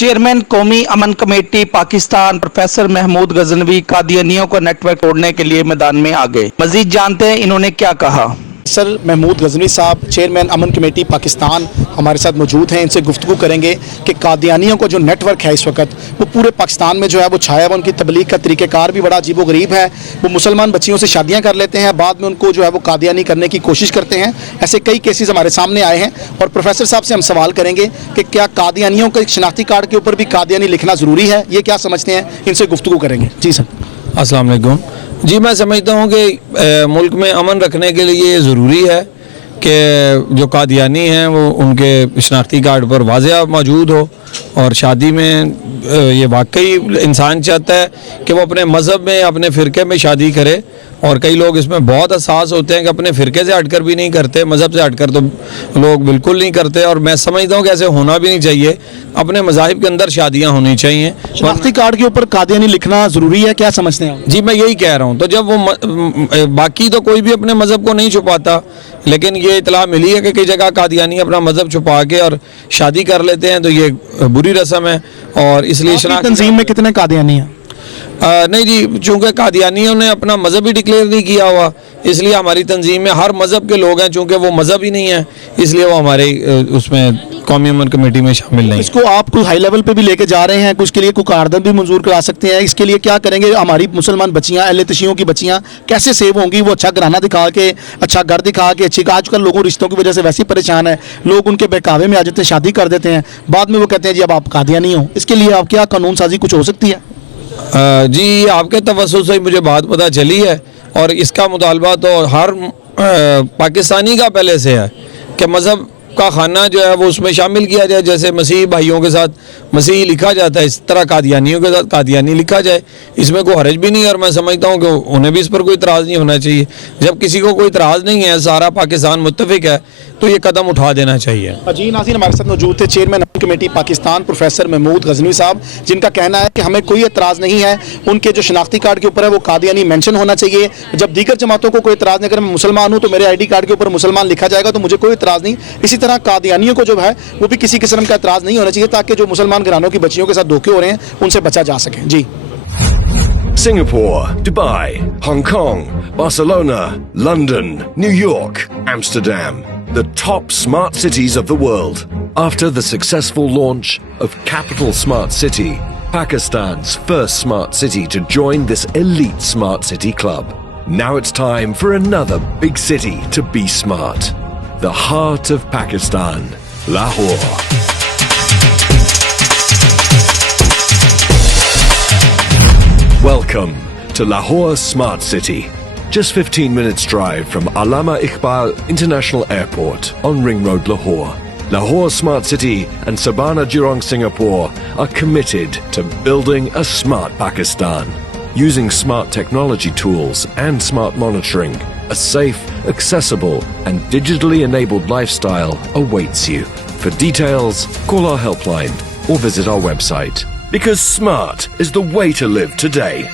Chairman कौमी अमन committee Pakistan professor Mahmood Ghaznavi कादियानियों का network तोड़ने के लिए मैदान में आ गए। मजीद जानते हैं इन्होंने क्या कहा। सर महमूद गजनवी साहब चेयरमैन अमन कमेटी पाकिस्तान हमारे साथ मौजूद हैं। इनसे गुफ्तगू करेंगे कि कादियानियों का जो नेटवर्क है इस वक्त वो पूरे पाकिस्तान में जो है वो छाया हुआ। उनकी तबलीग का तरीक़ेकार भी बड़ा अजीब व गरीब है। वो मुसलमान बच्चियों से शादियां कर लेते हैं, बाद में उनको जो है वो कादियानी करने की कोशिश करते हैं। ऐसे कई केसेस हमारे सामने आए हैं और प्रोफेसर साहब से हम सवाल करेंगे कि क्या कादियानियों के शनाख्ती कार्ड के ऊपर भी कादियानी लिखना ज़रूरी है, ये क्या समझते हैं, इनसे गुफ्तगू करेंगे। जी सर। अस्सलाम वालेकुम। जी मैं समझता हूँ कि मुल्क में अमन रखने के लिए ये ज़रूरी है कि जो कादियानी हैं वो उनके शनाख्ती कार्ड पर वाज़ेह मौजूद हो। और शादी में ये वाकई इंसान चाहता है कि वो अपने मज़हब में अपने फ़िरके में शादी करे, और कई लोग इसमें बहुत हसास होते हैं कि अपने फ़िरके से हटकर भी नहीं करते, मज़हब से हटकर तो लोग बिल्कुल नहीं करते। और मैं समझता हूँ कि ऐसे होना भी नहीं चाहिए, अपने मज़ाहिब के अंदर शादियाँ होनी चाहिए। शनाख्ती कार्ड के ऊपर कादियानी लिखना ज़रूरी है, क्या समझते हैं आप? जी मैं यही कह रहा हूँ। तो जब वो बाकी तो कोई भी अपने मज़हब को नहीं छुपाता, लेकिन ये इतला मिली है कि कई जगह कादियानी अपना मज़हब छुपा के और शादी कर लेते हैं, तो ये बुरी रस्म है। और इसलिए तंजीम में कितने कादियानी हैं? नहीं जी, चूँकि कादियानियों ने अपना मज़हब ही डिक्लेयर नहीं किया हुआ, इसलिए हमारी तंजीम में हर मज़हब के लोग हैं। चूँकि वो मज़हब ही नहीं है, इसलिए वो हमारे उसमें कौमी अमन कमेटी में शामिल नहीं। इसको आप कोई हाई लेवल पे भी लेके जा रहे हैं, कुछ के लिए कोई करारदाद भी मंजूर करा सकते हैं, इसके लिए क्या करेंगे? हमारी मुसलमान बच्चियाँ, अहले तशियों की बच्चियाँ कैसे सेव होंगी? वो अच्छा घराना दिखा के, अच्छा घर दिखा के, अच्छी आजकल लोगों रिश्तों की वजह से वैसे ही परेशान है, लोग उनके बहकावे में आ जाते हैं, शादी कर देते हैं, बाद में वो कहते हैं जी अब आप कादियानी हो। इसके लिए आप क्या कानून साजी कुछ हो सकती है? जी आपके तवज्जुह से मुझे बात पता चली है, और इसका मुतालबा तो हर पाकिस्तानी का पहले से है कि मज़हब का खाना जो है वो उसमें शामिल किया जाए। जैसे मसीही भाइयों के साथ मसीही लिखा जाता है, इस तरह कादियानियों के साथ कादियानी लिखा जाए, इसमें कोई हर्ज भी नहीं है। और मैं समझता हूँ कि उन्हें भी इस पर कोई इतराज़ नहीं होना चाहिए। जब किसी को कोई इतराज़ नहीं है, सारा पाकिस्तान मुत्तफ़िक है, तो ये कदम उठा देना चाहिए। जी नाज़रीन, हमारे साथ मौजूद थे चेयरमैन अमन कमेटी पाकिस्तान प्रोफेसर महमूद गजनवी साहब, जिनका कहना है कि हमें कोई एतराज़ नहीं है, उनके जो शनाख्ती कार्ड के ऊपर है वो कादियानी मेंशन होना चाहिए। जब दीगर जमातों को कोई एतराज़ नहीं, अगर मैं मुसलमान हूँ तो मेरे ID कार्ड के ऊपर मुसलमान लिखा जाएगा तो मुझे कोई एतराज़ नहीं। इसी तरह कादियानियों को जो है वो भी किसी किस्म का एतराज़ नहीं होना चाहिए, ताकि जो मुसलमान घरानों की बच्चियों के साथ धोखे हो रहे हैं उनसे बचा जा सके। जी। Singapore, Dubai, Hong Kong, Barcelona, London, New York, Amsterdam, the top smart cities of the world. After the successful launch of Capital Smart City, Pakistan's first smart city to join this elite smart city club, now it's time for another big city to be smart. The heart of Pakistan, Lahore. Welcome to Lahore Smart City. Just 15 minutes drive from Allama Iqbal International Airport on Ring Road, Lahore. Lahore Smart City and Sabana Jurong, Singapore are committed to building a smart Pakistan. Using smart technology tools and smart monitoring, a safe, accessible and digitally enabled lifestyle awaits you. For details, call our helpline or visit our website. Because smart is the way to live today.